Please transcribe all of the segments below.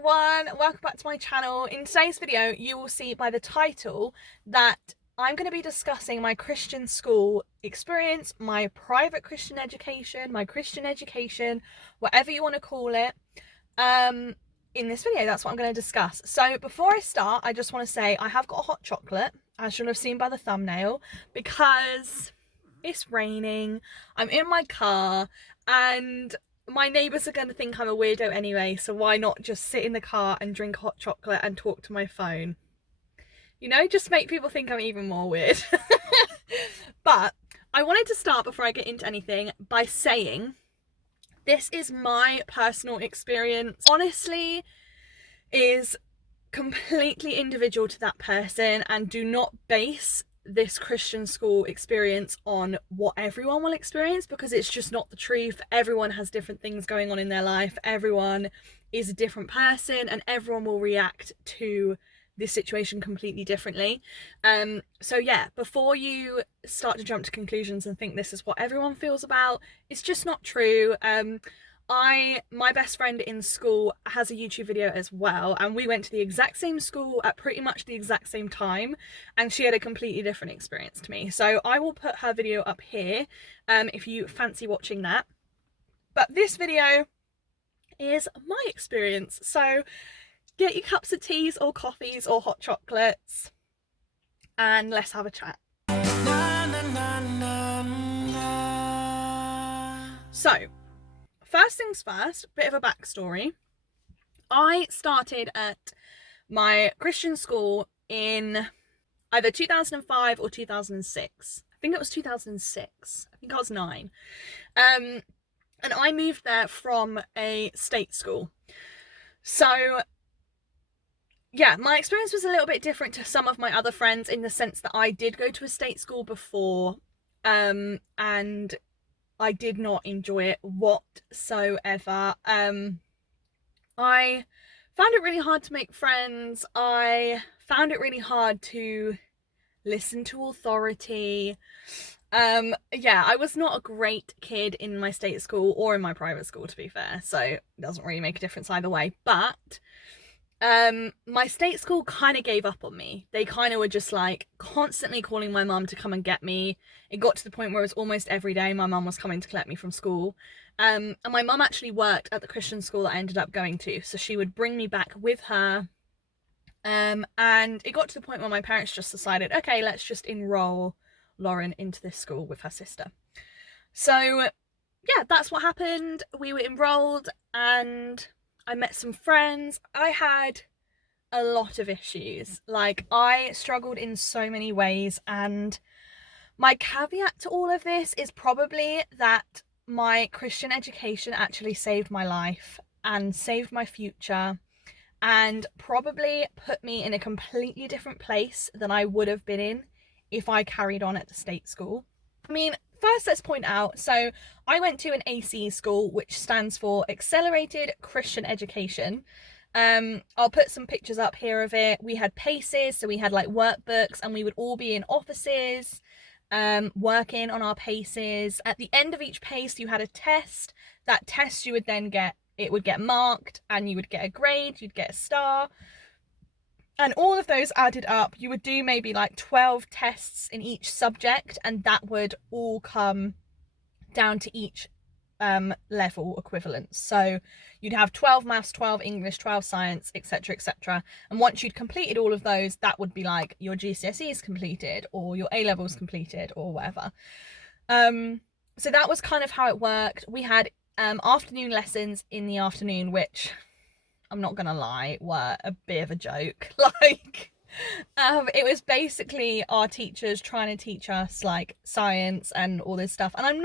everyone, welcome back to my channel. In today's video you will see by the title that I'm going to be discussing my Christian school experience, my private Christian education, my Christian education, whatever you want to call it. In this video that's what I'm going to discuss. So before I start, I just want to say I have got a hot chocolate, as you'll have seen by the thumbnail, because it's raining, I'm in my car, and my neighbours are going to think I'm a weirdo anyway, so why not just sit in the car and drink hot chocolate and talk to my phone? You know, just make people think I'm even more weird. But I wanted to start, before I get into anything, by saying this is my personal experience. Honestly, is completely individual to that person, and do not base this Christian school experience on what everyone will experience, because it's just not the truth. Everyone has different things going on in their life, everyone is a different person, and everyone will react to this situation completely differently. So yeah, before you start to jump to conclusions and think this is what everyone feels about, it's just not true. My best friend in school has a YouTube video as well, and we went to the exact same school at pretty much the exact same time, and she had a completely different experience to me. So I will put her video up here if you fancy watching that. But this video is my experience, so get your cups of teas or coffees or hot chocolates and let's have a chat. So first things first, bit of a backstory. I started at my Christian school in either 2005 or 2006. I think it was 2006. I think I was 9. And I moved there from a state school. So yeah, my experience was a little bit different to some of my other friends, in the sense that I did go to a state school before, and I did not enjoy it whatsoever. I found it really hard to make friends. I found it really hard to listen to authority. Yeah, I was not a great kid in my state school or in my private school, to be fair, so it doesn't really make a difference either way. But my state school kind of gave up on me. They kind of were just like constantly calling my mum to come and get me. It got to the point where it was almost every day my mum was coming to collect me from school. And my mum actually worked at the Christian school that I ended up going to, so she would bring me back with her. And it got to the point where my parents just decided, okay, let's just enroll Lauren into this school with her sister. So yeah, that's what happened. We were enrolled and I met some friends. I had a lot of issues. Like, I struggled in so many ways, and my caveat to all of this is probably that my Christian education actually saved my life and saved my future, and probably put me in a completely different place than I would have been in if I carried on at the state school. I mean, first let's point out, so I went to an ACE school, which stands for Accelerated Christian Education. I'll put some pictures up here of it. We had paces, so we had like workbooks, and we would all be in offices working on our paces. At the end of each pace you had a test. That test you would then get, it would get marked, and you would get a grade, you'd get a star. And all of those added up, you would do maybe like 12 tests in each subject, and that would all come down to each level equivalence. So you'd have 12 maths, 12 English, 12 science, etc, etc. And once you'd completed all of those, that would be like your GCSEs completed, or your A-levels completed, or whatever. So that was kind of how it worked. We had afternoon lessons in the afternoon, which, I'm not gonna lie, were a bit of a joke. Like, it was basically our teachers trying to teach us like science and all this stuff. And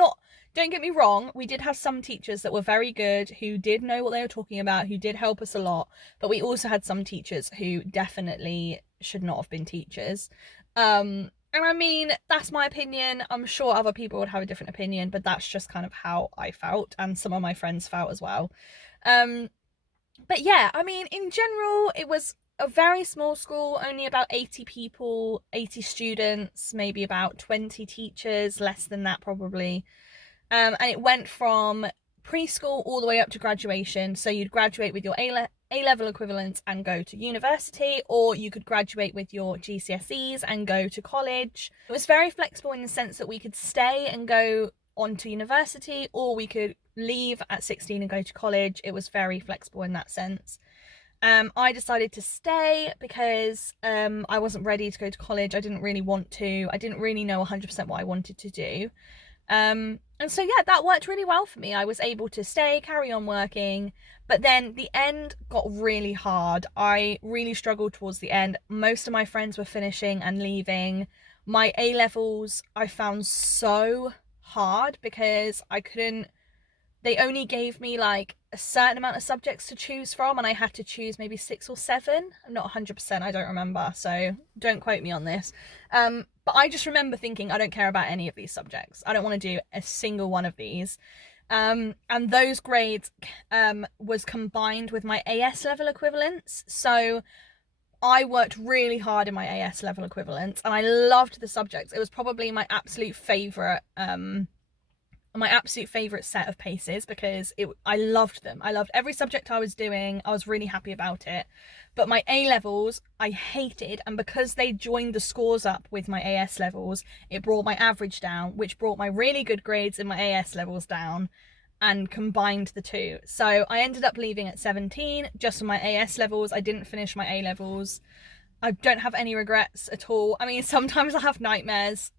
don't get me wrong, we did have some teachers that were very good, who did know what they were talking about, who did help us a lot, but we also had some teachers who definitely should not have been teachers. And I mean, that's my opinion. I'm sure other people would have a different opinion, but that's just kind of how I felt, and some of my friends felt as well. But yeah, I mean, in general, it was a very small school, only about 80 people, 80 students, maybe about 20 teachers, less than that probably. And it went from preschool all the way up to graduation. So you'd graduate with your A-level equivalents and go to university, or you could graduate with your GCSEs and go to college. It was very flexible in the sense that we could stay and go on to university, or we could leave at 16 and go to college. It was very flexible in that sense. I decided to stay because I wasn't ready to go to college. I didn't really want to. I didn't really know 100% what I wanted to do. And so yeah, that worked really well for me. I was able to stay, carry on working, but then the end got really hard. I really struggled towards the end. Most of my friends were finishing and leaving. My A-levels I found so hard because they only gave me like a certain amount of subjects to choose from, and I had to choose maybe 6 or 7. I'm not 100%, I don't remember, so don't quote me on this. But I just remember thinking, I don't care about any of these subjects. I don't want to do a single one of these. And those grades was combined with my AS level equivalents. So I worked really hard in my AS level equivalents, and I loved the subjects. It was probably my absolute favourite set of paces because I loved them. I loved every subject I was doing. I was really happy about it. But my A levels I hated, and because they joined the scores up with my AS levels, it brought my average down, which brought my really good grades in my AS levels down and combined the two. So I ended up leaving at 17 just for my AS levels. I didn't finish my A levels. I don't have any regrets at all. I mean, sometimes I have nightmares.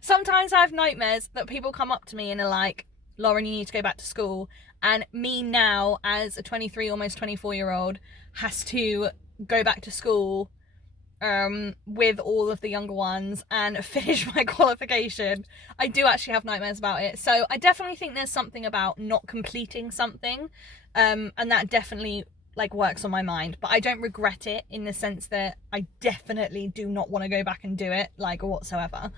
Sometimes I have nightmares that people come up to me and are like, Lauren, you need to go back to school. And me now, as a 23, almost 24-year-old, has to go back to school with all of the younger ones and finish my qualification. I do actually have nightmares about it. So I definitely think there's something about not completing something, and that definitely like works on my mind, but I don't regret it in the sense that I definitely do not want to go back and do it like whatsoever.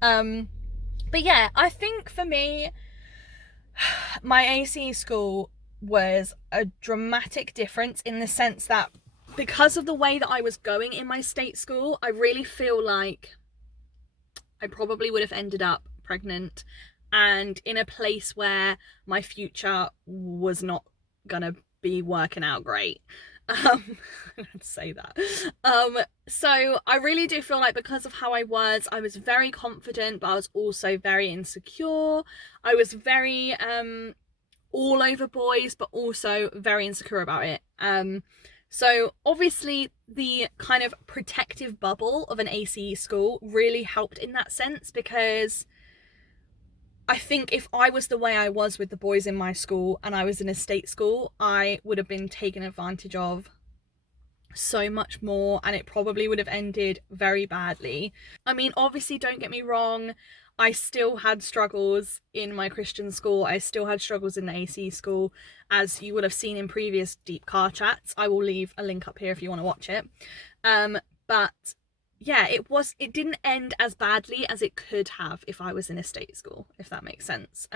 But yeah, I think for me, my ACE school was a dramatic difference in the sense that because of the way that I was going in my state school, I really feel like I probably would have ended up pregnant and in a place where my future was not gonna be working out great. I had to say that. So I really do feel like because of how I was very confident, but I was also very insecure. I was very all over boys, but also very insecure about it. So obviously the kind of protective bubble of an ACE school really helped in that sense, because I think if I was the way I was with the boys in my school and I was in a state school, I would have been taken advantage of so much more, and it probably would have ended very badly. I mean, obviously, don't get me wrong, I still had struggles in my Christian school. I still had struggles in the AC school, as you would have seen in previous deep car chats. I will leave a link up here if you want to watch it. But yeah, it didn't end as badly as it could have if I was in a state school, if that makes sense.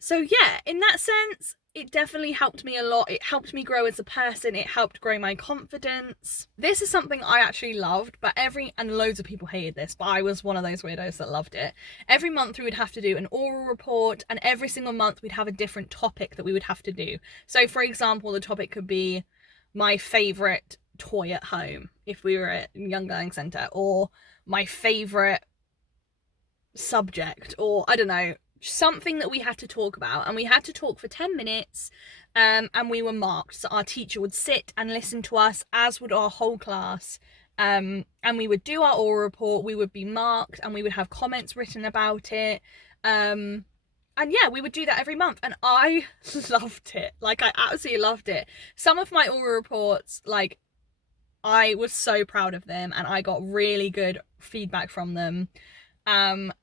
So yeah, in that sense, it definitely helped me a lot. It helped me grow as a person. It helped grow my confidence. This is something I actually loved, but and loads of people hated this, but I was one of those weirdos that loved it. Every month we would have to do an oral report, and every single month we'd have a different topic that we would have to do. So for example, the topic could be my favourite toy at home if we were at Young Learning Centre, or my favourite subject, or I don't know, something that we had to talk about, and we had to talk for 10 minutes, and we were marked. So our teacher would sit and listen to us, as would our whole class, and we would do our oral report, we would be marked, and we would have comments written about it, and yeah, we would do that every month, and I loved it. Like, I absolutely loved it. Some of my oral reports, like, I was so proud of them, and I got really good feedback from them.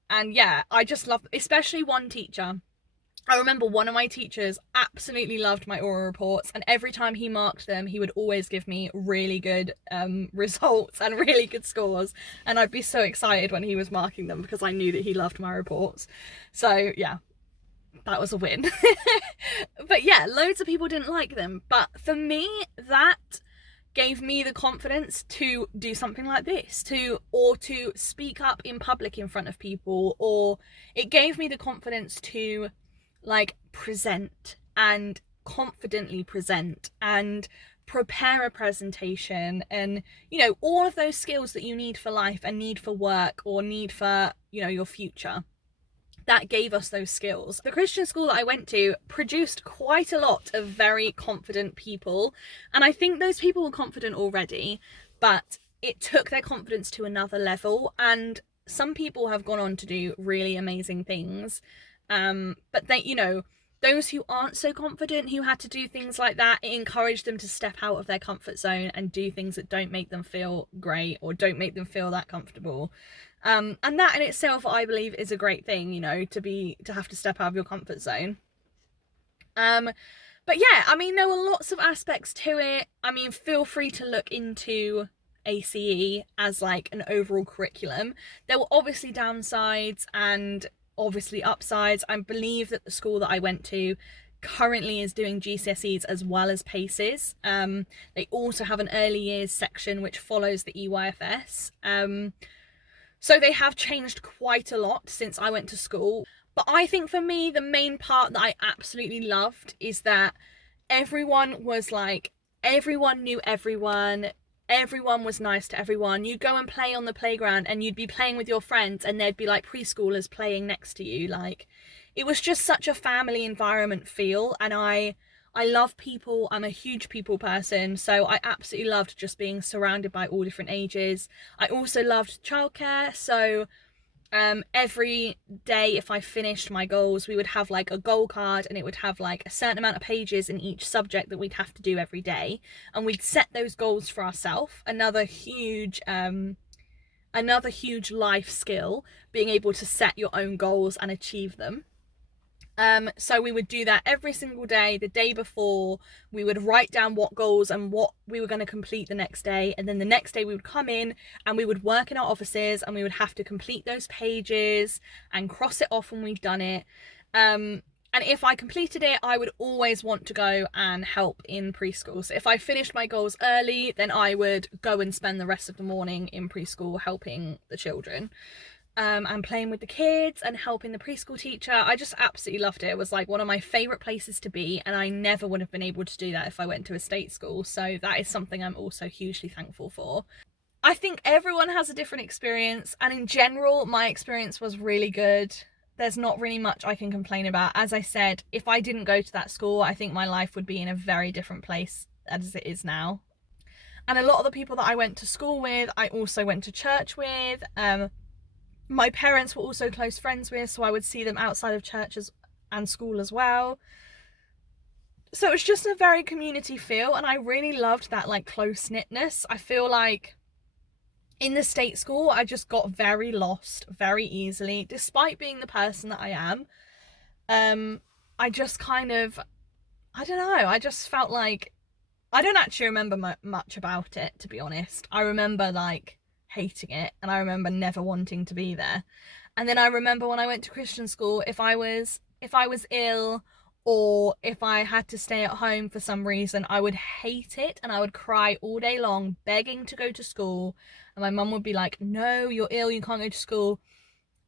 And yeah, I just loved, especially one teacher. I remember one of my teachers absolutely loved my oral reports, and every time he marked them, he would always give me really good results and really good scores, and I'd be so excited when he was marking them because I knew that he loved my reports. So yeah, that was a win. But yeah, loads of people didn't like them, but for me, that gave me the confidence to do something like this, or to speak up in public in front of people, or it gave me the confidence to like present and confidently present and prepare a presentation, and you know, all of those skills that you need for life and need for work or need for, you know, your future. That gave us those skills. The Christian school that I went to produced quite a lot of very confident people, and I think those people were confident already, but it took their confidence to another level, and some people have gone on to do really amazing things. But they, you know, those who aren't so confident, who had to do things like that, it encouraged them to step out of their comfort zone and do things that don't make them feel great or don't make them feel that comfortable. And that in itself, I believe, is a great thing, you know, to have to step out of your comfort zone. But yeah, I mean, there were lots of aspects to it. I mean, feel free to look into ACE as like an overall curriculum. There were obviously downsides and obviously upsides. I believe that the school that I went to currently is doing GCSEs as well as PACEs. They also have an early years section which follows the EYFS. So they have changed quite a lot since I went to school. But I think for me, the main part that I absolutely loved is that everyone was like, everyone knew everyone. Everyone was nice to everyone. You'd go and play on the playground and you'd be playing with your friends and there'd be like preschoolers playing next to you. Like, it was just such a family environment feel, and I love people. I'm a huge people person, so I absolutely loved just being surrounded by all different ages. I also loved childcare, so every day if I finished my goals, we would have like a goal card, and it would have like a certain amount of pages in each subject that we'd have to do every day, and we'd set those goals for ourselves. Another huge life skill, being able to set your own goals and achieve them. So we would do that every single day. The day before, we would write down what goals and what we were going to complete the next day, and then the next day we would come in and we would work in our offices and we would have to complete those pages and cross it off when we've done it. And if I completed it, I would always want to go and help in preschool. So if I finished my goals early, then I would go and spend the rest of the morning in preschool helping the children. And playing with the kids and helping the preschool teacher. I just absolutely loved it. It was like one of my favourite places to be, and I never would have been able to do that if I went to a state school. So that is something I'm also hugely thankful for. I think everyone has a different experience, and in general, my experience was really good. There's not really much I can complain about. As I said, if I didn't go to that school, I think my life would be in a very different place as it is now. And a lot of the people that I went to school with, I also went to church with. My parents were also close friends with, so I would see them outside of churches and school as well. So it was just a very community feel, and I really loved that like close-knitness. I feel like in the state school, I just got very lost very easily, despite being the person that I am. I just kind of, I don't know, I just felt like, I don't actually remember much about it, to be honest. I remember like hating it, and I remember never wanting to be there. And then I remember when I went to Christian school, if I was ill or if I had to stay at home for some reason, I would hate it and I would cry all day long begging to go to school, and my mum would be like, no, you're ill, you can't go to school.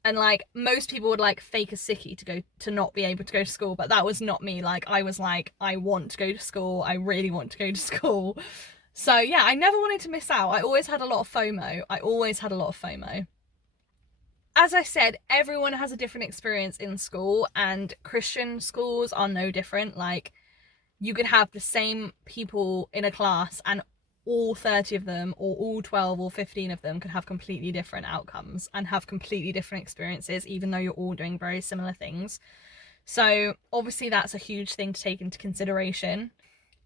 And like most people would like fake a sickie to not be able to go to school, but that was not me. Like I was like, I want to go to school, I really want to go to school. So yeah, I never wanted to miss out. I always had a lot of FOMO. As I said, everyone has a different experience in school, and Christian schools are no different. Like, you could have the same people in a class and all 30 of them or all 12 or 15 of them could have completely different outcomes and have completely different experiences, even though you're all doing very similar things. So obviously that's a huge thing to take into consideration.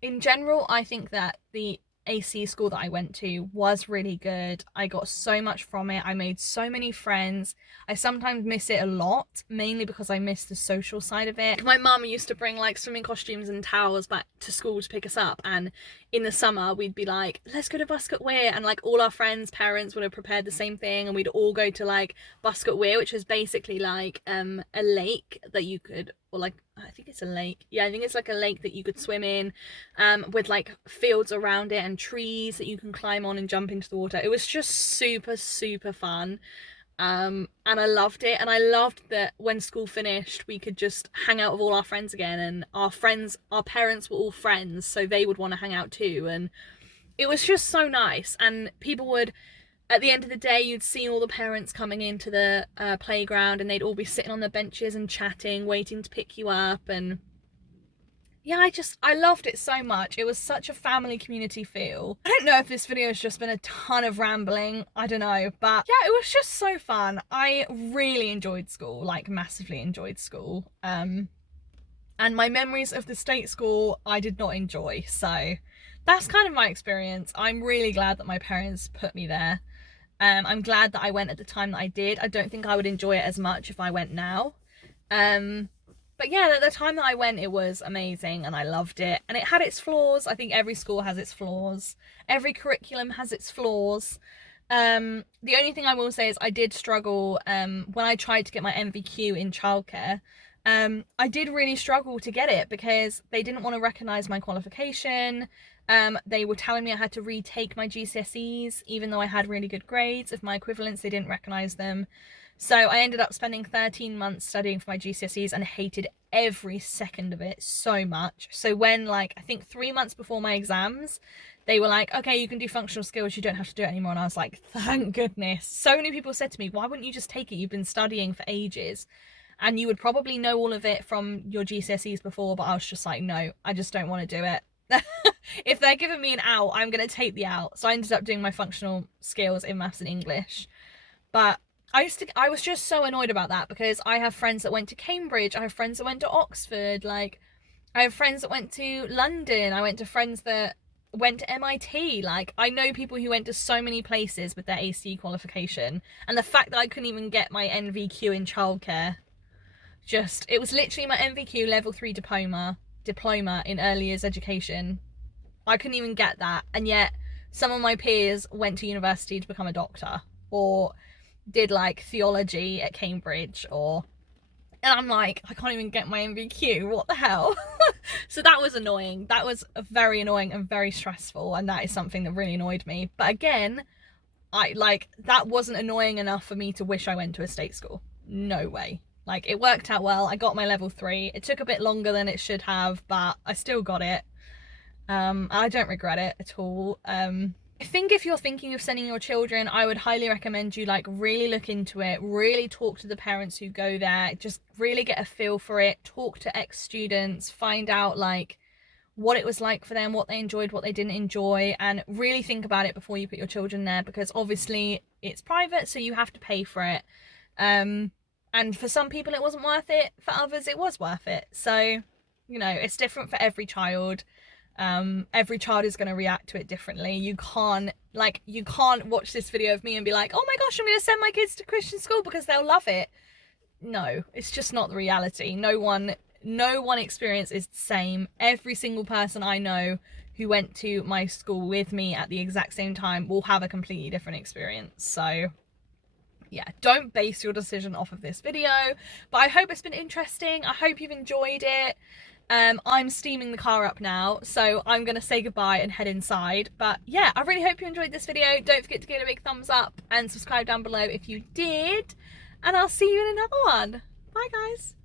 In general, I think that the AC school that I went to was really good. I got so much from it. I made so many friends. I sometimes miss it a lot, mainly because I miss the social side of it. My mum used to bring like swimming costumes and towels back to school to pick us up, and in the summer we'd be like, let's go to Buscot Weir, and like all our friends' parents would have prepared the same thing, and we'd all go to like Buscot Weir, which was basically like a lake that you could, or like, I think it's a lake. Yeah, I think it's like a lake that you could swim in, with like fields around it and trees that you can climb on and jump into the water. It was just super, super fun. And I loved it, and I loved that when school finished we could just hang out with all our friends again, and our parents were all friends, so they would want to hang out too, and it was just so nice. And people would, at the end of the day, you'd see all the parents coming into the playground, and they'd all be sitting on the benches and chatting, waiting to pick you up. And yeah, I loved it so much. It was such a family community feel. I don't know if this video has just been a ton of rambling, I don't know, but yeah, it was just so fun. I really enjoyed school, like massively enjoyed school. And my memories of the state school I did not enjoy, so that's kind of my experience. I'm really glad that my parents put me there. I'm glad that I went at the time that I did. I don't think I would enjoy it as much if I went now. But yeah, at the time that I went, it was amazing and I loved it. And it had its flaws. I think every school has its flaws. Every curriculum has its flaws. The only thing I will say is I did struggle when I tried to get my NVQ in childcare. I did really struggle to get it because they didn't want to recognise my qualification. They were telling me I had to retake my GCSEs even though I had really good grades. Of my equivalents, they didn't recognise them. So I ended up spending 13 months studying for my GCSEs and hated every second of it so much. So when, like, I think 3 months before my exams, they were like, okay, you can do functional skills, you don't have to do it anymore. And I was like, thank goodness. So many people said to me, why wouldn't you just take it? You've been studying for ages and you would probably know all of it from your GCSEs before. But I was just like, no, I just don't want to do it. If they're giving me an out, I'm going to take the out. So I ended up doing my functional skills in maths and English. But I was just so annoyed about that because I have friends that went to Cambridge, I have friends that went to Oxford, like I have friends that went to London, I went to friends that went to MIT, like I know people who went to so many places with their AC qualification, and the fact that I couldn't even get my NVQ in childcare, it was literally my NVQ level 3 diploma in early years education. I couldn't even get that, and yet some of my peers went to university to become a doctor, or did like theology at Cambridge, and I'm like, I can't even get my NVQ, what the hell? So that was annoying. That was very annoying and very stressful, and that is something that really annoyed me. But again, that wasn't annoying enough for me to wish I went to a state school. No way. Like, it worked out well. I got my level 3. It took a bit longer than it should have, but I still got it. I don't regret it at all. I think if you're thinking of sending your children, I would highly recommend you like really look into it, really talk to the parents who go there, just really get a feel for it, talk to ex-students, find out like what it was like for them, what they enjoyed, what they didn't enjoy, and really think about it before you put your children there, because obviously it's private, so you have to pay for it. And for some people it wasn't worth it, for others it was worth it. So, you know, it's different for every child. Every child is going to react to it differently. You can't watch this video of me and be like, oh my gosh, I'm going to send my kids to Christian school because they'll love it. No, it's just not the reality. No one experience is the same. Every single person I know who went to my school with me at the exact same time will have a completely different experience. So yeah, don't base your decision off of this video, but I hope it's been interesting. I hope you've enjoyed it. I'm steaming the car up now, so I'm going to say goodbye and head inside. But yeah, I really hope you enjoyed this video. Don't forget to give it a big thumbs up and subscribe down below if you did. And I'll see you in another one. Bye guys.